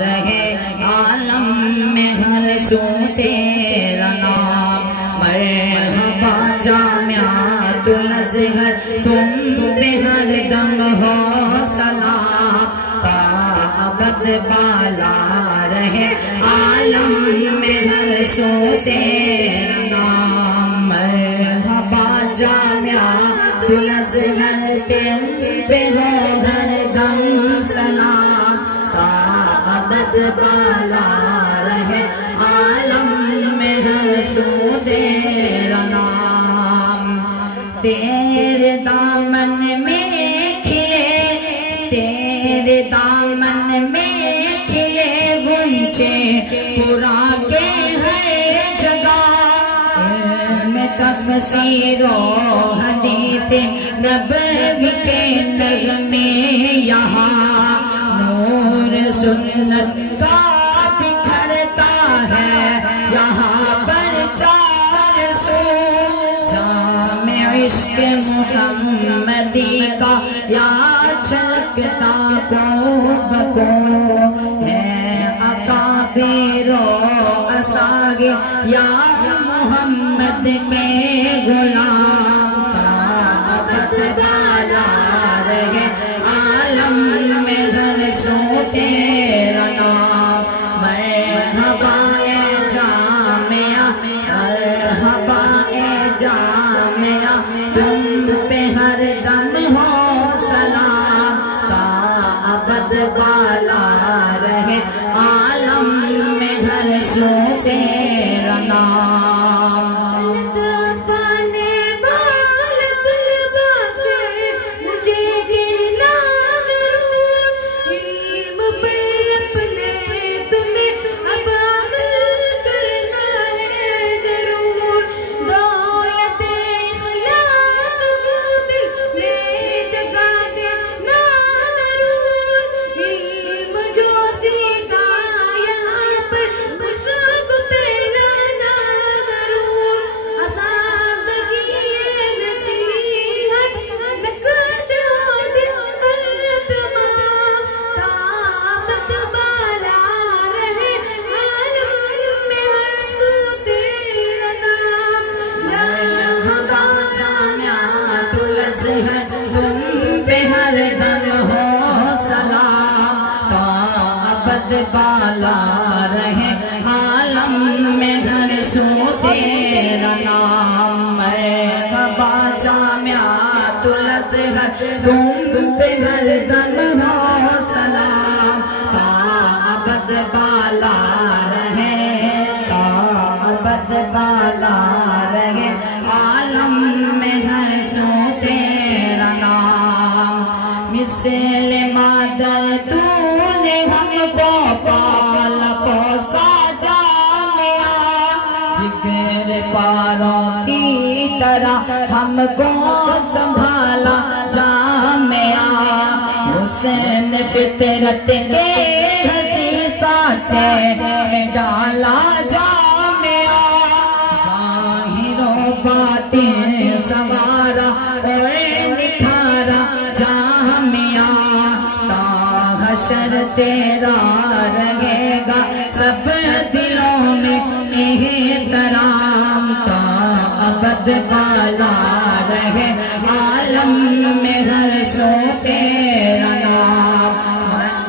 رہے عالم میں ہر سو تیرا نام مرحبا جامعۃ الازہر تم پہ ہر دم ہو سلام تا ابد بالا رہے عالم میں ہر سو تیرا نام مرحبا جامعۃ الازہر تم پہ ہو ہر دم سلام تا ابد بالا رہے عالم میں ہر سو تیرا نام تیرے دامن میں کھلے تیرے دامن میں کھلے گنچے پورا کے ہر جگہ علم تفسیر و حدیث نبوی کے نغمے یہاں نور سنت کا بکھرتا ہے یہاں پر چار سو جامع عشق محمدی کا یا چھلکتا کو بکو ہے اکابر و اصاغر یا محمد کے غلام تا ابد بالا رہے عالم میں ہر سو تیرا نام مرحبا اے جامعہ مرحبا اے جامعہ تم پہ ہر دم ہو سلام تا ابد بالا رہے عالم میں ہر سو تیرا نام بالا رہے عالم میں ہر سو تیرا نام مرحبا جامعۃ الازہر تم پہ ہر دم ہو سلام تا ابد بالا رہے تا ابد بالا رہے عالم میں ہر سو تیرا نام مثل مادر تو پاروں کی طرح ہم کو سنبھالا جامعہ حسین فطرت کے ہنسی سانچے میں ڈالا جامعہ ظاہر و باطن سوارا اور نکھارا جامعہ تا حشر تیرا رہے گا سب دلوں میں احترام تا ابد بالا رہے عالم میں ہر سو تیرا نام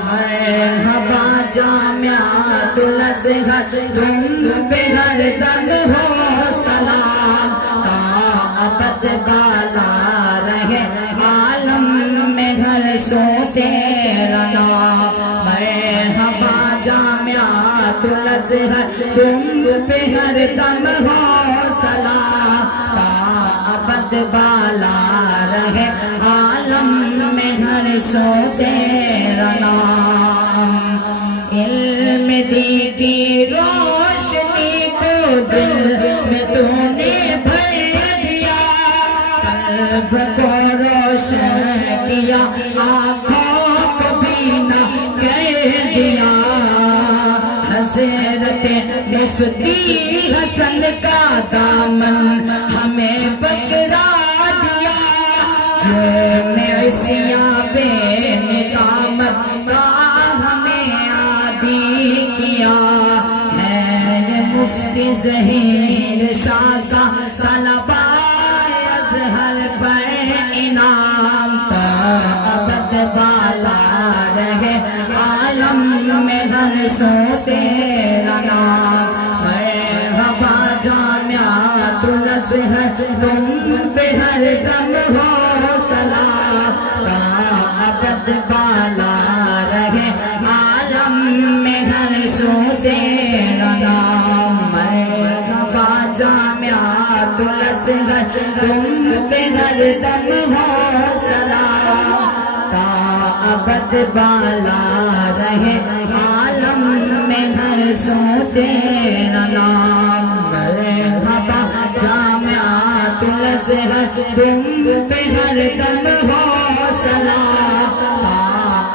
مرحبا جامعۃ الازہر تم پہ ہر دم ہو سلام تا ابد بالا رہے عالم میں ہر سو تیرا نام مرحبا جامعۃ الازہر تم پہ ہر دم ہو سلام تا ابد بالا رہے عالم میں ہر سو تیرا نام علم دی کی روشنی کو دل میں تو نے بھر دیا قلب کو روشن کیا آنکھوں کو بھی نہ کر دیا حضرت مفتی حسن کا دامن ہمیں پکڑا دیا جرم عصیاں بے ندامت کا ہمیں عادی کیا ہے مفتی ظہیر شاہ کا طلبہ ازہر پر انعام تا ابد بالا رہے عالم میں ہر سو تیرا نام مرحبا جامعۃ الازہر تم پہ ہر دم ہو سلام تا ابد بالا رہے عالم میں ہر سو تیرا نام مرحبا جامعۃ الازہر تم پہ ہر دم ہو سلام تا ابد بالا رہے عالم میں ہر سو تیرا نام مرحبا جامعۃ الازہر تم پہ ہر دم ہو سلام تا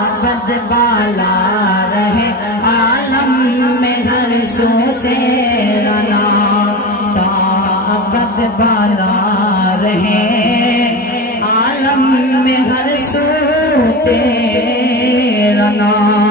ابد بالا رہے عالم میں ہر سو تیرا نام تا ابد بالا رہے عالم میں ہر سو تیرا نام